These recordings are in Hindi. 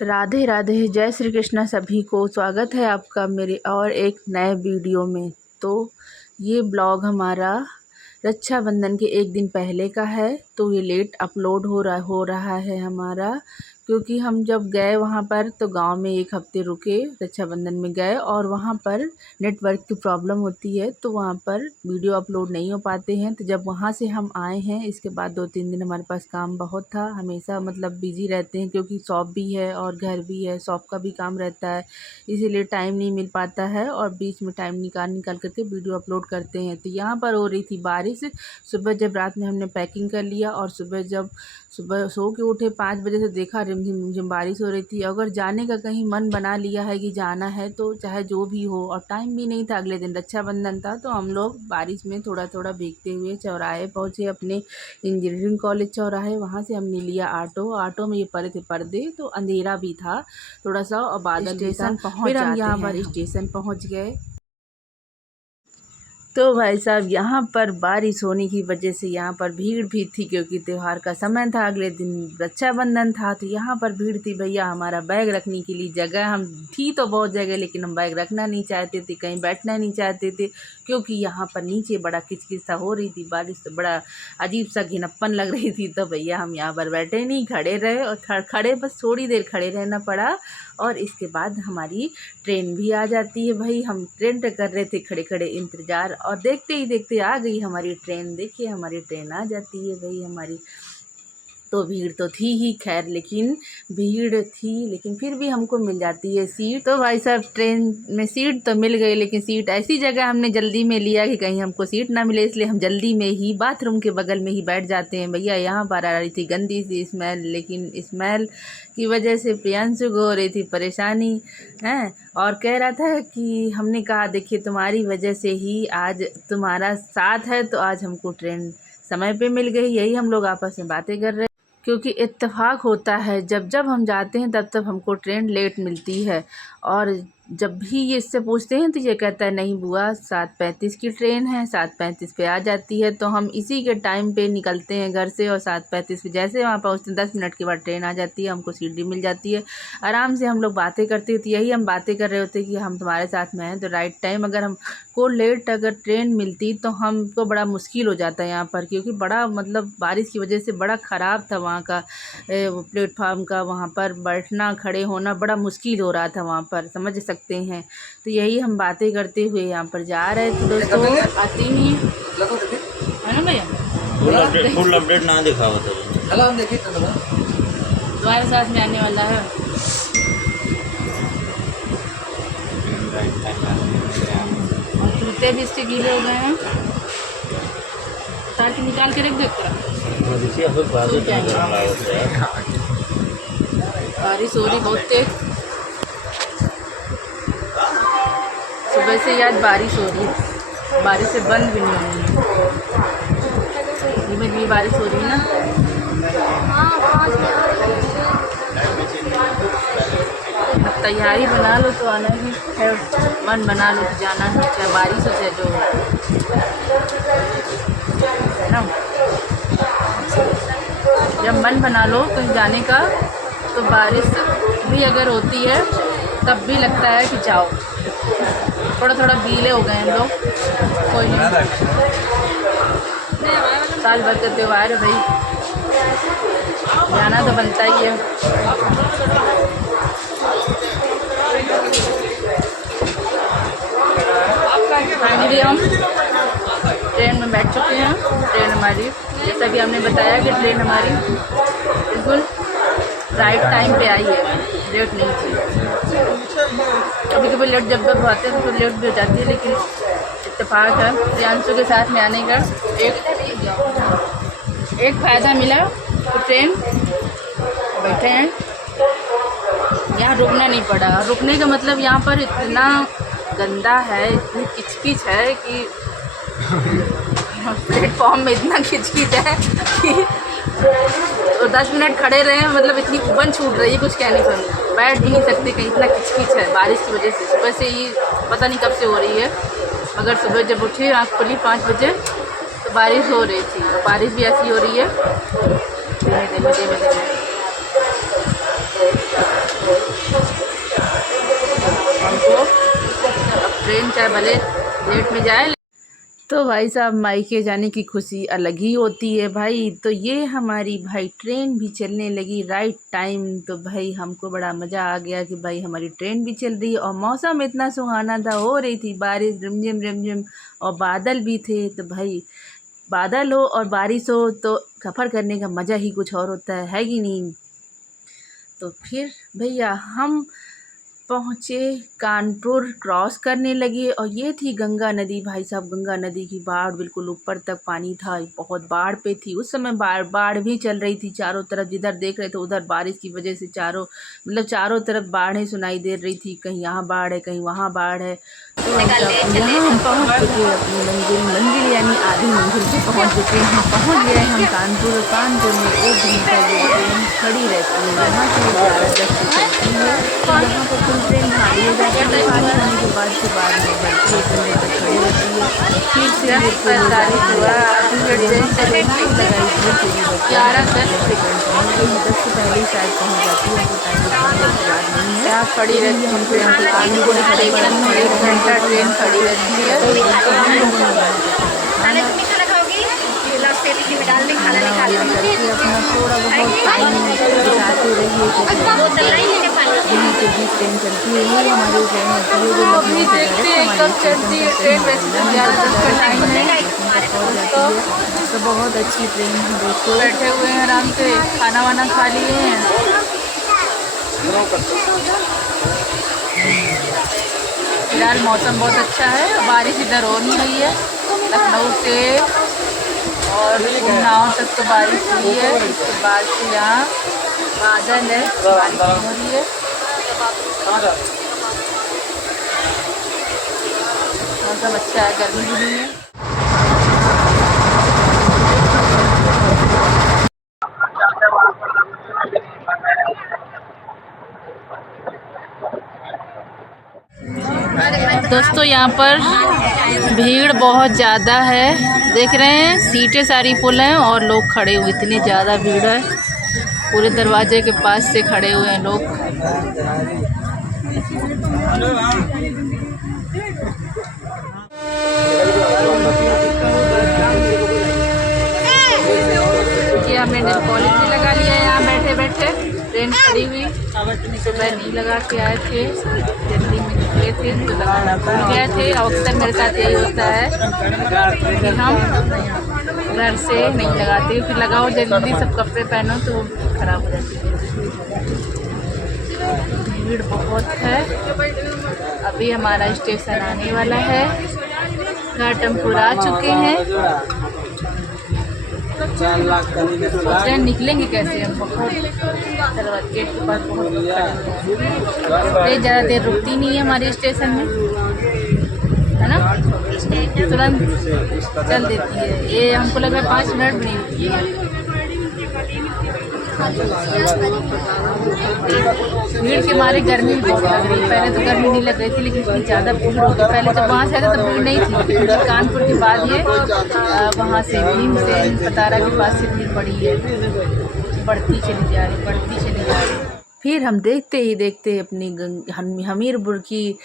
राधे राधे, जय श्री कृष्णा। सभी को स्वागत है आपका मेरे और एक नए वीडियो में। तो ये ब्लॉग हमारा रक्षाबंधन के एक दिन पहले का है। तो ये लेट अपलोड हो रहा है हमारा, क्योंकि हम जब गए वहाँ पर तो गांव में एक हफ्ते रुके, रक्षाबंधन में गए और वहाँ पर नेटवर्क की प्रॉब्लम होती है तो वहाँ पर वीडियो अपलोड नहीं हो पाते हैं। तो जब वहाँ से हम आए हैं, इसके बाद 2-3 दिन हमारे पास काम बहुत था, हमेशा मतलब बिजी रहते हैं क्योंकि शॉप भी है और घर भी है, शॉप का भी काम रहता है, इसीलिए टाइम नहीं मिल पाता है और बीच में टाइम निकाल करके वीडियो अपलोड करते हैं। तो यहाँ पर हो रही थी बारिश। सुबह जब रात में हमने पैकिंग कर लिया और सुबह सो के उठे 5 बजे से देखा रिमझिम बारिश हो रही थी। अगर जाने का कहीं मन बना लिया है कि जाना है तो चाहे जो भी हो, और टाइम भी नहीं था, अगले दिन रक्षाबंधन था, तो हम लोग बारिश में थोड़ा थोड़ा भीगते हुए चौराहे पहुँचे, अपने इंजीनियरिंग कॉलेज चौराहे। वहाँ से हमने लिया ऑटो में ये पड़े थे पर्दे, तो अंधेरा भी था थोड़ा सा और बादल भी था। फिर हम यहाँ पर स्टेशन पहुँच गए। तो भाई साहब, यहाँ पर बारिश होने की वजह से यहाँ पर भीड़ भी थी, क्योंकि त्यौहार का समय था, अगले दिन रक्षाबंधन था। तो यहाँ पर भीड़ थी भैया। हमारा बैग रखने के लिए जगह हम थी तो बहुत जगह, लेकिन हम बैग रखना नहीं चाहते थे, कहीं बैठना नहीं चाहते थे, क्योंकि यहाँ पर नीचे बड़ा किचकिच सा हो रही थी बारिश, तो बड़ा अजीब सा घिनप्पन लग रही थी। तो भैया हम यहाँ पर बैठे नहीं, खड़े रहे और खड़े बस थोड़ी देर खड़े रहना पड़ा। और इसके बाद हमारी ट्रेन भी आ जाती है भाई। हम ट्रेन कर रहे थे खड़े खड़े इंतज़ार, और देखते ही देखते आ गई हमारी ट्रेन। देखिए हमारी ट्रेन आ जाती है भाई हमारी। तो भीड़ तो थी ही, खैर, लेकिन भीड़ थी लेकिन फिर भी हमको मिल जाती है सीट। तो भाई साहब, ट्रेन में सीट तो मिल गई, लेकिन सीट ऐसी जगह हमने जल्दी में लिया कि कहीं हमको सीट ना मिले, इसलिए हम जल्दी में ही बाथरूम के बगल में ही बैठ जाते हैं भैया। यहाँ पर आ रही थी गंदी सी स्मेल, लेकिन स्मेल की वजह से प्रियांशु को हो रही थी परेशानी है, और कह रहा था कि हमने कहा देखिए तुम्हारी वजह से ही आज तुम्हारा साथ है, तो आज हमको ट्रेन समय पे मिल गई। यही हम लोग आपस में बातें कर रहे हैं, क्योंकि इत्तेफाक होता है, जब जब हम जाते हैं तब तब हमको ट्रेन लेट मिलती है। और जब भी ये इससे पूछते हैं तो ये कहता है नहीं बुआ, 7:35 की ट्रेन है, 7:35 पे आ जाती है। तो हम इसी के टाइम पे निकलते हैं घर से, और 7:35 पे जैसे वहाँ पहुँचते हैं 10 मिनट के बाद ट्रेन आ जाती है, हमको सीट भी मिल जाती है। आराम से हम लोग बातें करते हैं। तो यही हम बातें कर रहे होते कि हम तुम्हारे साथ में हैं तो राइट टाइम, अगर हमको लेट अगर ट्रेन मिलती तो हमको बड़ा मुश्किल हो जाता है यहाँ पर, क्योंकि बड़ा मतलब बारिश की वजह से बड़ा ख़राब था वहाँ का प्लेटफार्म का, वहाँ पर बैठना खड़े होना बड़ा मुश्किल हो रहा था वहाँ पर, समझ सकते हैं। तो यही हम बातें करते हुए यहाँ पर जा रहे थे दोस्तों। आती नहीं है ना भैया, फुल अपडेट ना दिखावा तुम्हारे साथ में आने वाला है। और जूते भी इसके गीले हो गए हैं, तार के निकाल के रख दे। बारिश हो रही बहुत तेज, सुबह से याद बारिश हो रही है, बारिश से बंद भी नहीं हो रही है, धीमे धीमे बारिश हो रही है ना। अब तैयारी बना लो तो आना ही है, मन बना लो तो जाना है, चाहे बारिश हो चाहे जो हो, है ना। जब मन बना लो कहीं जाने का तो बारिश भी अगर होती है तब भी लगता है कि जाओ। थोड़ा थोड़ा गीले हो गए हम लोग, कोई नहीं, साल भर का त्यौहार है भाई, जाना तो बनता ही है। फाइनली हम ट्रेन में बैठ चुके हैं। ट्रेन हमारी, जैसा कि हमने बताया कि ट्रेन हमारी बिल्कुल राइट टाइम पे आई है, लेट नहीं थी। कभी कभी लेट जब आते हैं तो लेट भी हो जाती है, लेकिन इत्तेफाक है प्रियांशु के साथ में आने का एक फ़ायदा मिला। तो ट्रेन बैठे हैं, यहाँ रुकना नहीं पड़ा। रुकने का मतलब यहाँ पर इतना गंदा है, इतनी किचकिच है कि प्लेटफॉर्म में इतना किचकिच है कि तो 10 मिनट खड़े रहे, मतलब इतनी उबन छूट रही है कुछ कहने को नहीं, बैठ भी नहीं सकते कहीं, इतना किचकिच है बारिश की वजह से। सुबह से ही पता नहीं कब से हो रही है, मगर सुबह जब उठी आँख खुली 5 बजे तो बारिश हो रही थी, और बारिश भी ऐसी हो रही है धीमे धीमे धीमे धीमे। ट्रेन चाहे भले लेट में जाए। तो भाई साहब मायके जाने की खुशी अलग ही होती है भाई। तो ये हमारी भाई ट्रेन भी चलने लगी राइट टाइम। तो भाई हमको बड़ा मज़ा आ गया कि भाई हमारी ट्रेन भी चल रही है और मौसम इतना सुहाना था, हो रही थी बारिश रिमझिम रिमझिम और बादल भी थे। तो भाई बादल हो और बारिश हो तो सफ़र करने का मज़ा ही कुछ और होता है कि नहीं। तो फिर भैया हम पहुँचे कानपुर, क्रॉस करने लगे और ये थी गंगा नदी। भाई साहब गंगा नदी की बाढ़ बिल्कुल ऊपर तक पानी था, बहुत बाढ़ पे थी उस समय। बाढ़ भी चल रही थी चारों तरफ, जिधर देख रहे थे उधर बारिश की वजह से चारों तरफ बाढ़ें सुनाई दे रही थी, कहीं यहाँ बाढ़ है कहीं वहाँ बाढ़ है। तो यहाँ हम पहुँच चुके अपनी मंजिल यानी आधी मंजिल पे पहुँच चुके हैं। पहुँच गए हम कानपुर में 1 घंटा जो ट्रेन खड़ी रहती है यहाँ से 11:10 से चलती है। तो यहाँ पर फुल ट्रेन खाली हो जाती है, खाली होने के बाद से बाद में 1 घंटे तक खड़ी रहती है। फिर से ये ट्रेन लगाई सेकंड 10 से पहले ही शायद पहुँच जाती है, हमको टाइम याद नहीं है। क्या खड़ी रहती है हमको यहाँ पे कानपुर स्टेशन में 1 घंटा ट्रेन खड़ी रहती है। अपना थोड़ा बहुत टाइम बिताते रहिए यहीं पे भी ट्रेन चलती है। ये हमारी ट्रेन होती है जो अभी देखते हैं कब चलती है ट्रेन। वैसे 11:10 का टाइम है तो बहुत अच्छी ट्रेन है। दोस्तों बैठे हुए हैं आराम से, खाना वाना खा लिए हैं। फिलहाल मौसम बहुत अच्छा है, बारिश इधर हो नहीं रही है। लखनऊ से और उन्नाव तक तो बारिश हुई है, उसके बाद से यहाँ बादल है, बारिश हो रही है। मौसम अच्छा है, गर्मी भी नहीं है। दोस्तों यहाँ पर भीड़ बहुत ज़्यादा है, देख रहे हैं सीटें सारी फुल हैं और लोग खड़े हुए, इतनी ज़्यादा भीड़ है। पूरे दरवाजे के पास से खड़े हुए हैं लोग। हमने नेल पॉलिश भी लगा लिया है यहाँ बैठे बैठे। ट्रेन खड़ी हुई, सुबह नहीं लगा के आए थे, जल्दी में निकले थे तो लगाना भूल गए थे। अक्सर मेरे साथ यही होता है कि हम घर से नहीं लगाते, फिर लगाओ जल्दी सब कपड़े पहनो तो खराब हो जाती है। भीड़ बहुत है। अभी हमारा स्टेशन आने वाला है, घाटमपुर आ चुके हैं। ट्रेन निकलेंगे कैसे हम, बहुत गेट के पास बहुत ट्रेन ज़्यादा देर रुकती नहीं है हमारे स्टेशन में, है ना, तुरंत चल देती है। ये हमको लगा 5 मिनट भी नहीं रुकी है। भीड़ के मारे गर्मी बहुत लग रही है। पहले तो गर्मी नहीं लग रही थी, लेकिन इतनी ज़्यादा भीड़ होती। पहले जब वहाँ से आए थे तब भीड़ नहीं थी, कानपुर के बाद ये वहाँ से भीमसेन पतारा के पास से भीड़ बढ़ी है, बढ़ती चली जा रही। फिर हम देखते ही देखते अपनी हमीरपुर की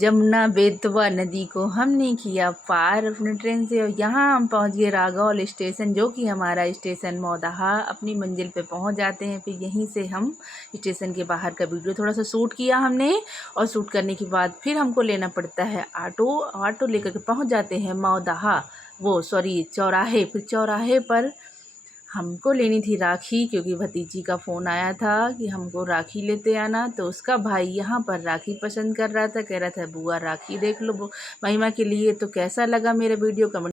जमुना बेतवा नदी को हमने किया पार अपने ट्रेन से। और यहाँ हम पहुँच गए रागौल स्टेशन, जो कि हमारा स्टेशन मौदहा। अपनी मंजिल पे पहुँच जाते हैं, फिर यहीं से हम स्टेशन के बाहर का वीडियो थोड़ा सा शूट किया हमने। और शूट करने के बाद फिर हमको लेना पड़ता है ऑटो लेकर के पहुँच जाते हैं मौदहा, चौराहे। फिर चौराहे पर हमको लेनी थी राखी, क्योंकि भतीजी का फ़ोन आया था कि हमको राखी लेते आना। तो उसका भाई यहाँ पर राखी पसंद कर रहा था, कह रहा था बुआ राखी देख लो महिमा के लिए। तो कैसा लगा मेरा वीडियो कमेंट